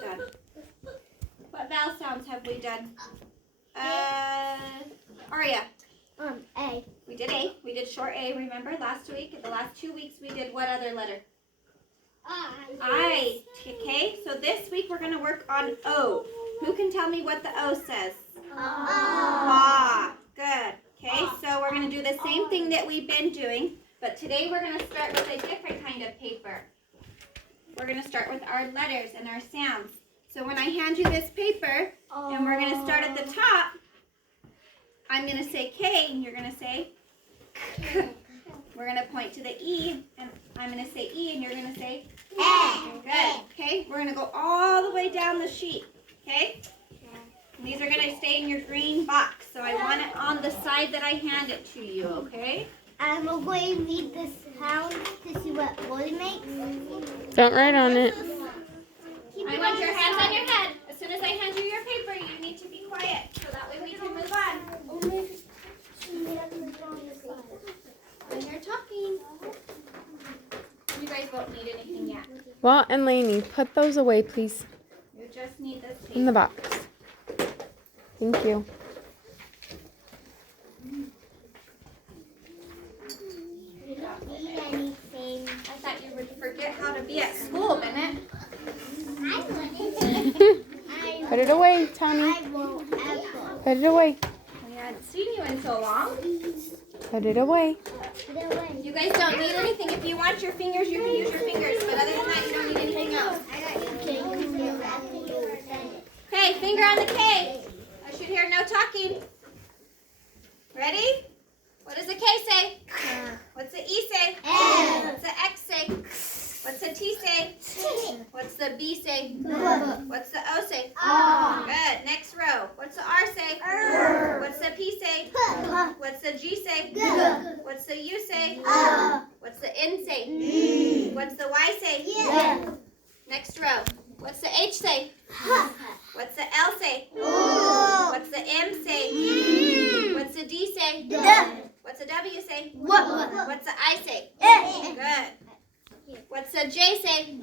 done? What vowel sounds have we done? Aria. A. We did A. We did short A, remember, last week? The last 2 weeks we did what other letter? I. Okay, so this week we're going to work on O. Who can tell me what the O says? Ah. Good. Okay, so we're going to do the same thing that we've been doing, but today we're going to start with a different kind of paper. We're going to start with our letters and our sounds. So when I hand you this paper, and we're going to start at the top, I'm going to say K, and you're going to say K. We're going to point to the E, and I'm going to say E, and you're going to say A. Good. Okay, we're going to go all the way down the sheet. Okay? And these are going to stay in your green box, so I want it on the side that I hand it to you, okay? And we're going to read the sound to see what it makes. Don't write on it. I want your hands on your head. As soon as I hand you your paper, you need to be quiet, so that way we can move on. When you're talking. You guys won't need anything yet. Walt and Lainey, put those away, please, You just need this paper. in the box. Thank you. I thought you would forget how to be at school, Bennett. Put it away, Tommy. Put it away. We hadn't seen you in so long. Put it away. You guys don't need anything. If you want your fingers, you can use your fingers. But other than that, you don't need anything else. Okay, finger on the K. I should hear no talking. Ready? What does the K say? What's the E say? What's the X say? What's the T say? What's the B say? What's the O say? Good. Next row. What's the R say? What's the P say? What's the G say? What's the U say? What's the N say? What's the Y say? Next row. What's the H say? What's the L say? What's the M say? What's the D say? What's the W say? What's the I say? Good. What's the J say?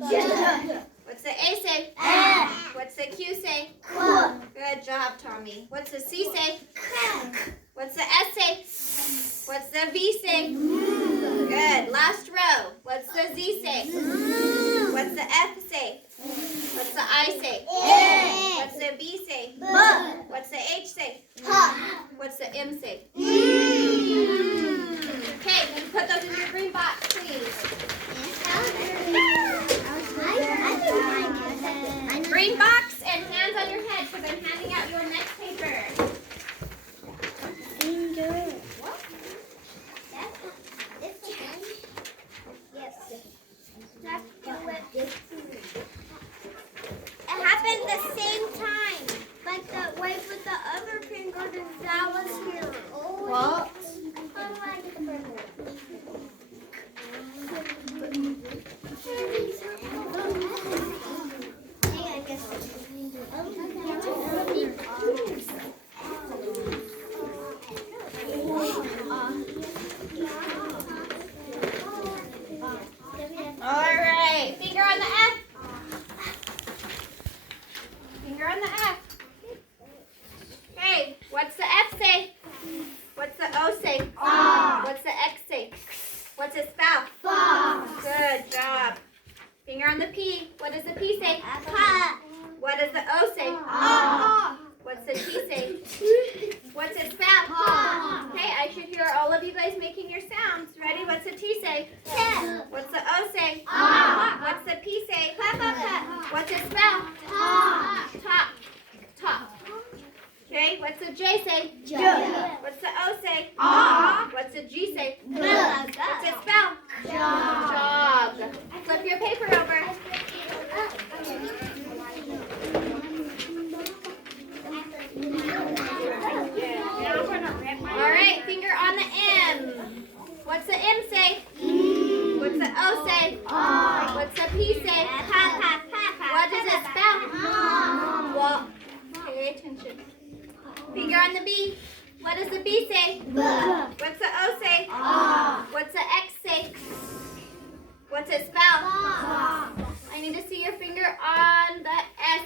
What's the A say? What's the Q say? Good job, Tommy. What's the C say? What's the S say? What's the V say? Good. Last row. What's the Z say? What's the F say? What's the I say? What's the B say? What's the H say? What's the M say? Okay, then put those in your green box, please. Green box and hands on your head because I'm handing out your next paper. It happened the same time, but the way with the other finger, that was here. What? All right, finger on the F. Finger on the F. Okay, what's the F say? What's the O say? What's the X say? What's it spell? Good job. Finger on the P. What does the P say? What does the O say? What's the T say? What's it spell? Okay, I should hear all of you guys making your sounds. Ready? What's the T say? What's the O say? What's the P say? What's it spell? Top. Top. Okay, what's the J say? What's the O say? What's the G say? What's it spell? Jog. Flip your paper over. All right, finger on the M. What's the M say? What's the O say? What's the P say? What does it spell? Well, pay attention. Finger on the B. What does the B say? What's the O say? What's the X say? What's it spell? I need to see your finger on the S